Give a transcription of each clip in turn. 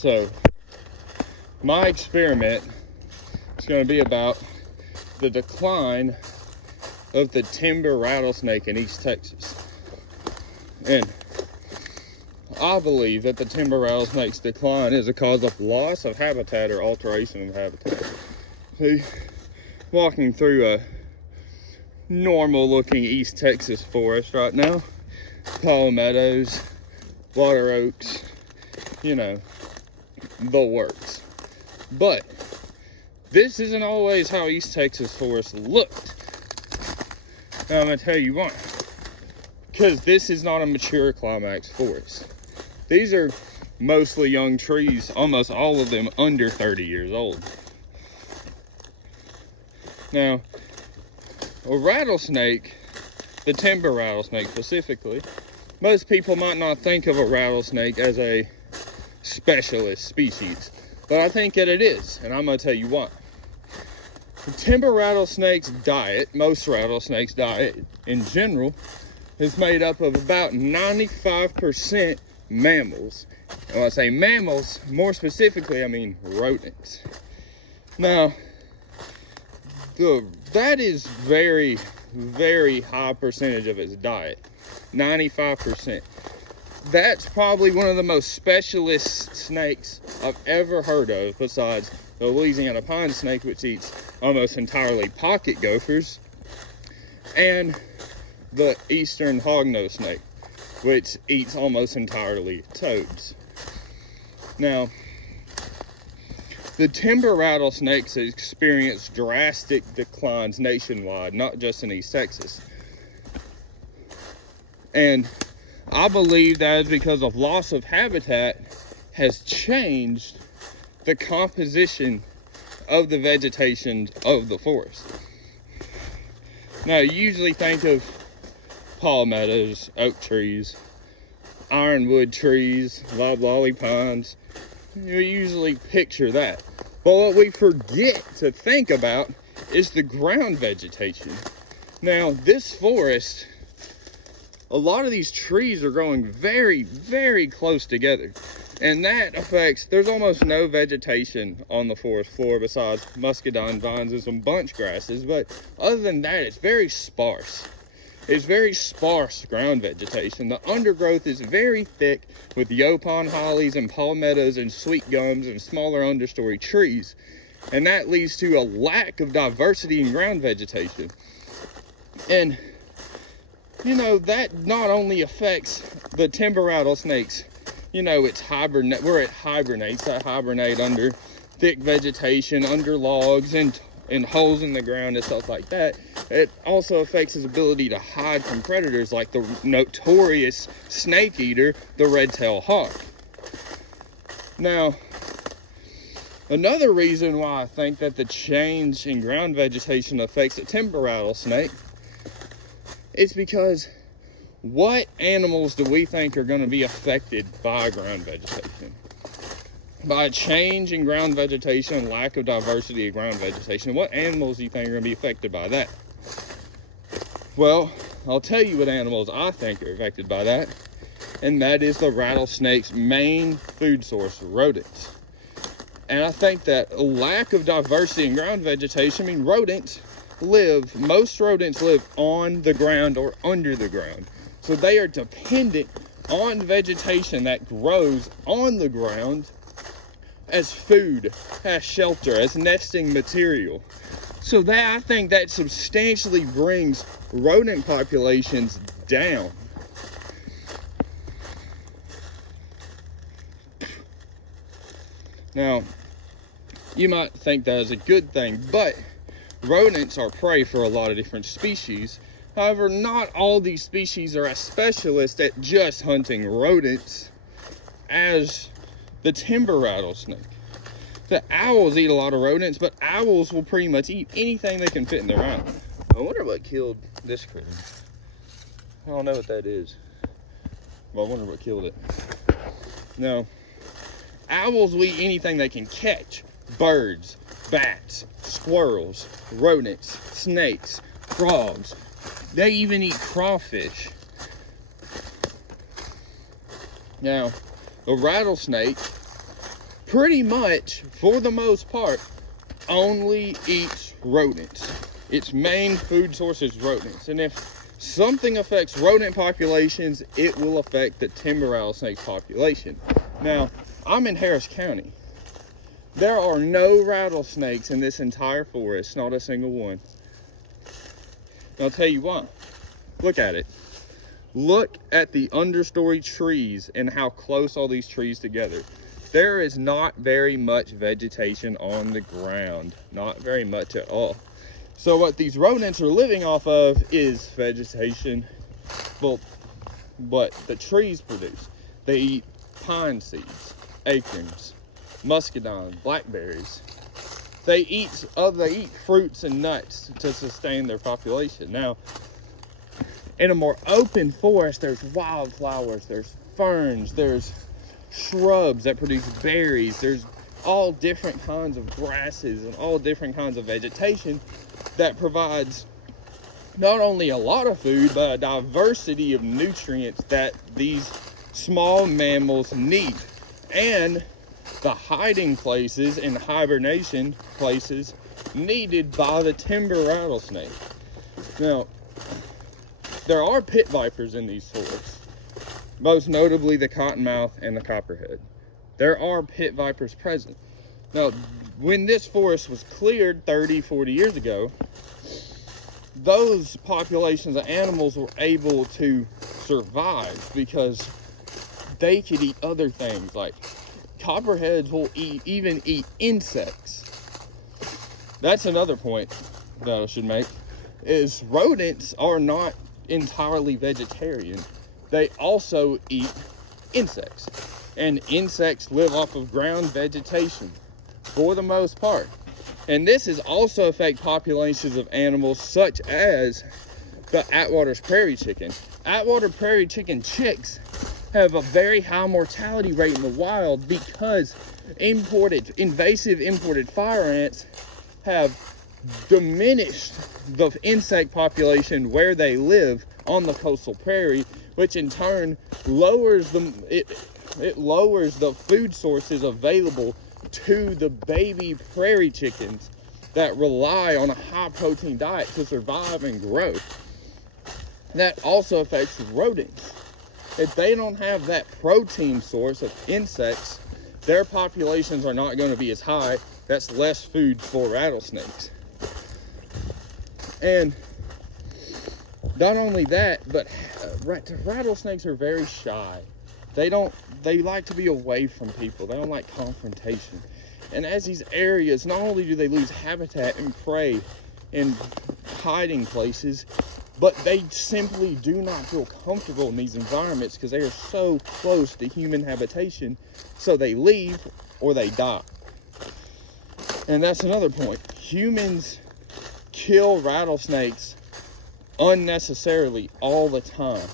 So my experiment is going to be about the decline of the timber rattlesnake in East Texas. And I believe that the timber rattlesnake's decline is a cause of loss of habitat or alteration of habitat. See, walking through a normal looking East Texas forest right now, palmettos, water oaks, you know, the works. But this isn't always how East Texas forests looked. Now I'm gonna tell you why. Because this is not a mature climax forest. These are mostly young trees, almost all of them under 30 years old. Now, a rattlesnake, the timber rattlesnake specifically, most people might not think of a rattlesnake as a specialist species, but I think that it is, and I'm going to tell you why. The timber rattlesnake's diet, most rattlesnakes' diet in general, is made up of about 95% mammals. And when I say mammals, more specifically, I mean rodents. Now, that is very, very high percentage of its diet, 95%. That's probably one of the most specialist snakes I've ever heard of, besides the Louisiana pine snake, which eats almost entirely pocket gophers, and the eastern hognose snake, which eats almost entirely toads. Now, the timber rattlesnakes experience drastic declines nationwide, not just in East Texas. And I believe that is because of loss of habitat has changed the composition of the vegetation of the forest. Now, you usually think of palmettos, oak trees, ironwood trees, loblolly pines. You usually picture that. But what we forget to think about is the ground vegetation. Now, this forest, a lot of these trees are growing very, very close together. And that affects, there's almost no vegetation on the forest floor besides muscadine vines and some bunch grasses. But other than that, it's very sparse. It's very sparse ground vegetation. The undergrowth is very thick with yopon hollies and palmettos and sweet gums and smaller understory trees. And that leads to a lack of diversity in ground vegetation. And, you know, that not only affects the timber rattlesnakes, you know, where it hibernates. I hibernate under thick vegetation, under logs and holes in the ground and stuff like that. It also affects his ability to hide from predators like the notorious snake eater, the red-tailed hawk. Now, another reason why I think that the change in ground vegetation affects the timber rattlesnake is because what animals do we think are going to be affected by ground vegetation? By a change in ground vegetation and lack of diversity of ground vegetation, what animals do you think are going to be affected by that? Well, I'll tell you what animals I think are affected by that, and that is the rattlesnake's main food source, rodents. And I think that a lack of diversity in ground vegetation, I mean, most rodents live on the ground or under the ground. So they are dependent on vegetation that grows on the ground as food, as shelter, as nesting material. So that, I think that substantially brings rodent populations down. Now, you might think that is a good thing, but rodents are prey for a lot of different species. However, not all these species are as specialists at just hunting rodents as the timber rattlesnake. The owls eat a lot of rodents, but owls will pretty much eat anything they can fit in their eye. I wonder what killed this critter. I don't know what that is, but I wonder what killed it. Now, owls will eat anything they can catch. Birds, bats, squirrels, rodents, snakes, frogs. They even eat crawfish. Now, the rattlesnake pretty much, for the most part, only eats rodents. Its main food source is rodents. And if something affects rodent populations, it will affect the timber rattlesnake population. Now, I'm in Harris County. There are no rattlesnakes in this entire forest, not a single one. And I'll tell you why. Look at it. Look at the understory trees and how close all these trees together. There is not very much vegetation on the ground, not very much at all. So what these rodents are living off of is vegetation, well, what the trees produce. They eat pine seeds, acorns, muscadine, blackberries. They eat fruits and nuts to sustain their population. Now, in a more open forest, there's wildflowers, there's ferns, there's shrubs that produce berries, there's all different kinds of grasses and all different kinds of vegetation that provides not only a lot of food, but a diversity of nutrients that these small mammals need. And the hiding places and hibernation places needed by the timber rattlesnake. Now, there are pit vipers in these forests, most notably the cottonmouth and the copperhead. There are pit vipers present. Now, when this forest was cleared 30, 40 years ago, those populations of animals were able to survive because they could eat other things. Like copperheads will even eat insects. That's another point that I should make, is rodents are not entirely vegetarian. They also eat insects, and insects live off of ground vegetation for the most part. And this has also affected populations of animals such as the Atwater's prairie chicken. Atwater prairie chicken chicks have a very high mortality rate in the wild because invasive imported fire ants have diminished the insect population where they live on the coastal prairie, which in turn lowers it lowers the food sources available to the baby prairie chickens that rely on a high protein diet to survive and grow. That also affects rodents. If they don't have that protein source of insects, their populations are not going to be as high. That's less food for rattlesnakes. And not only that, but rattlesnakes are very shy. They like to be away from people. They don't like confrontation. And as these areas, not only do they lose habitat and prey and hiding places, but they simply do not feel comfortable in these environments because they are so close to human habitation. So they leave or they die. And that's another point. Humans kill rattlesnakes unnecessarily all the time.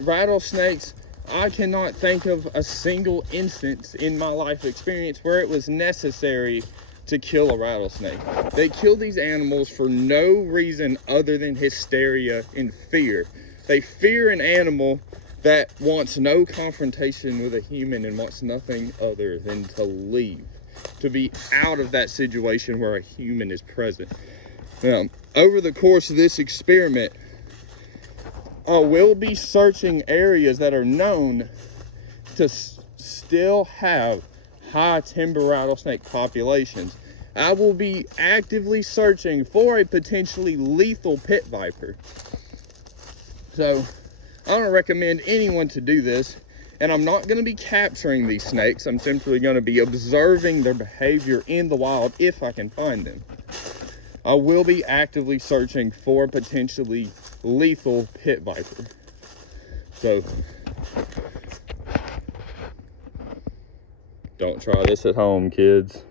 Rattlesnakes, I cannot think of a single instance in my life experience where it was necessary to kill a rattlesnake. They kill these animals for no reason other than hysteria and fear. They fear an animal that wants no confrontation with a human and wants nothing other than to leave, to be out of that situation where a human is present. Now, over the course of this experiment, I will be searching areas that are known to still have high timber rattlesnake populations. I will be actively searching for a potentially lethal pit viper. So I don't recommend anyone to do this, and I'm not going to be capturing these snakes. I'm simply going to be observing their behavior in the wild if I can find them. I will be actively searching for a potentially lethal pit viper. So don't try this at home, kids.